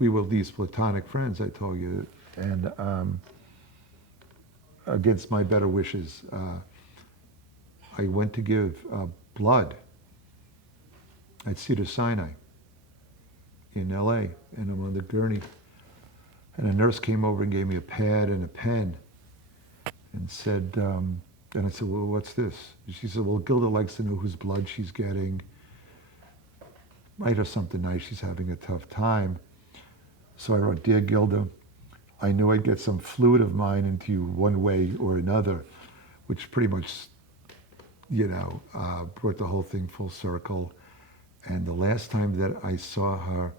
we were these platonic friends, I told you, and against my better wishes, I went to give blood at Cedars-Sinai in LA, and I'm on the gurney. And a nurse came over and gave me a pad and a pen and said, and I said, well, what's this? And she said, well, Gilda likes to know whose blood she's getting. Write her something nice, she's having a tough time. So I wrote, Dear Gilda, I knew I'd get some fluid of mine into you one way or another, which pretty much, brought the whole thing full circle. And the last time that I saw her,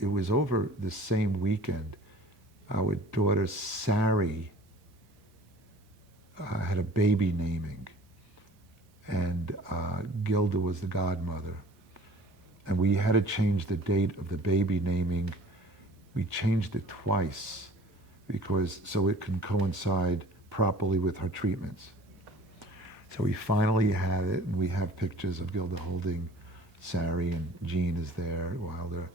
it was over the same weekend. Our daughter, Sari, had a baby naming, and Gilda was the godmother. And we had to change the date of the baby naming. We changed it twice so it can coincide properly with her treatments. So we finally had it, and we have pictures of Gilda holding Sari, and Jean is there, Wilder.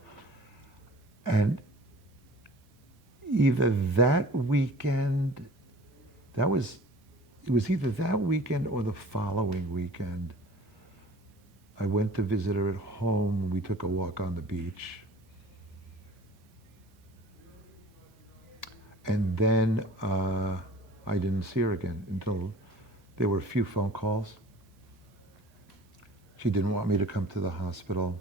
And either that weekend, it was either that weekend or the following weekend, I went to visit her at home. We took a walk on the beach. And then I didn't see her again until there were a few phone calls. She didn't want me to come to the hospital.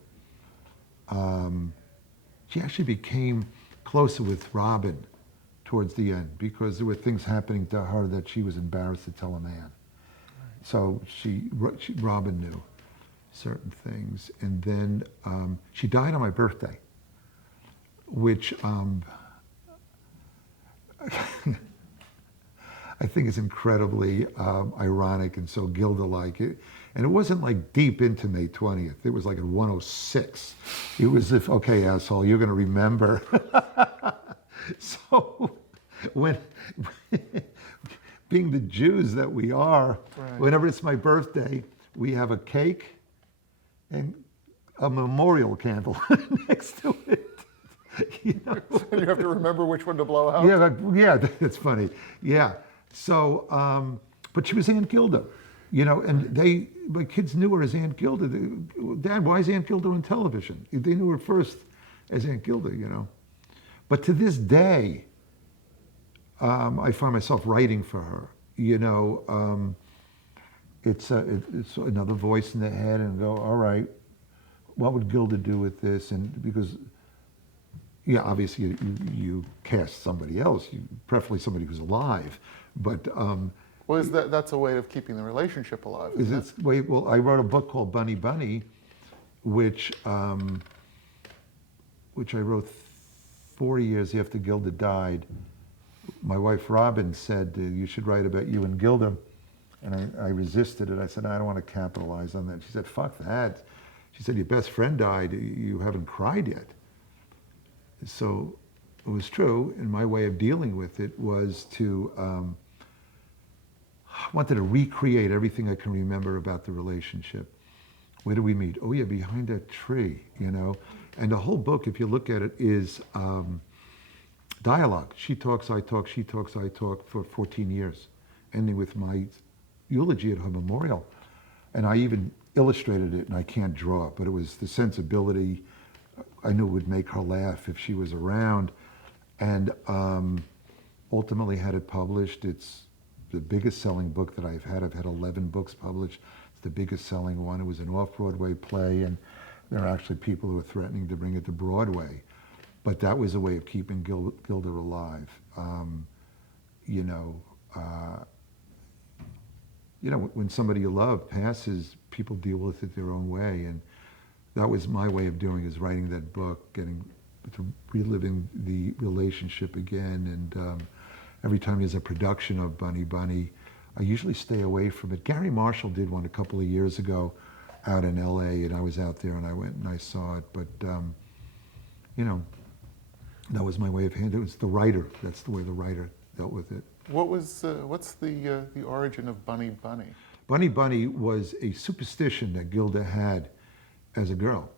She actually became closer with Robin towards the end because there were things happening to her that she was embarrassed to tell a man. So Robin knew certain things. And then she died on my birthday, which I think is incredibly ironic and so Gilda-like. And it wasn't like deep into May 20th. It was like at 1:06. It was if, okay, asshole, you're going to remember. So when, being the Jews that we are, right, whenever it's my birthday, we have a cake and a memorial candle next to it. And you have to remember which one to blow out? Yeah, that's funny. Yeah. So, but she was Aunt Gilda, and my kids knew her as Aunt Gilda. Dad, why is Aunt Gilda on television? They knew her first as Aunt Gilda, But to this day, I find myself writing for her. It's another voice in the head, and go, all right, what would Gilda do with this? And because, obviously you cast somebody else, preferably somebody who's alive, but. Well, that's a way of keeping the relationship alive. Well, I wrote a book called Bunny Bunny, which I wrote 4 years after Gilda died. My wife Robin said, you should write about you and Gilda. And I resisted it. I said, I don't want to capitalize on that. She said, fuck that. She said, your best friend died. You haven't cried yet. So it was true. And my way of dealing with it was to, I wanted to recreate everything I can remember about the relationship. Where do we meet? Oh yeah, behind that tree, And the whole book, if you look at it, is dialogue. She talks, I talk, she talks, I talk for 14 years, ending with my eulogy at her memorial. And I even illustrated it, and I can't draw it, but it was the sensibility. I knew it would make her laugh if she was around. And ultimately had it published. It's the biggest selling book that I've had. I've had 11 books published. It's the biggest selling one. It was an off-Broadway play, and there are actually people who are threatening to bring it to Broadway. But that was a way of keeping Gilda alive. When somebody you love passes, people deal with it their own way. And that was my way of doing, is writing that book, reliving the relationship again. And every time there's a production of Bunny Bunny, I usually stay away from it. Gary Marshall did one a couple of years ago out in LA, and I was out there and I went and I saw it. But, that was my way of handling it. It was the writer. That's the way the writer dealt with it. What's the origin of Bunny Bunny? Bunny Bunny was a superstition that Gilda had as a girl.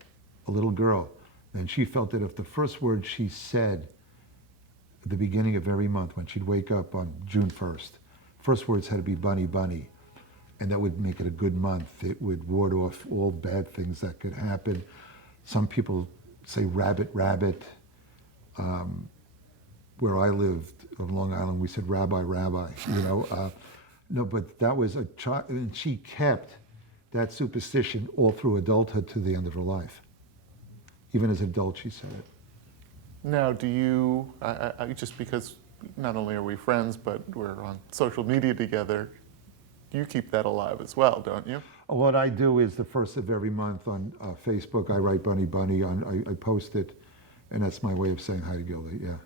a little girl, and she felt that if the first word she said at the beginning of every month, when she'd wake up on June 1st, first words had to be bunny, bunny, and that would make it a good month. It would ward off all bad things that could happen. Some people say rabbit, rabbit. Where I lived on Long Island, we said rabbi, rabbi, you know. No, but that was a child, and she kept that superstition all through adulthood to the end of her life. Even as an adult, she said it. Now, do you, just because not only are we friends, but we're on social media together, you keep that alive as well, don't you? What I do is the first of every month on Facebook, I write bunny, bunny, I post it, and that's my way of saying hi to Gilda, yeah.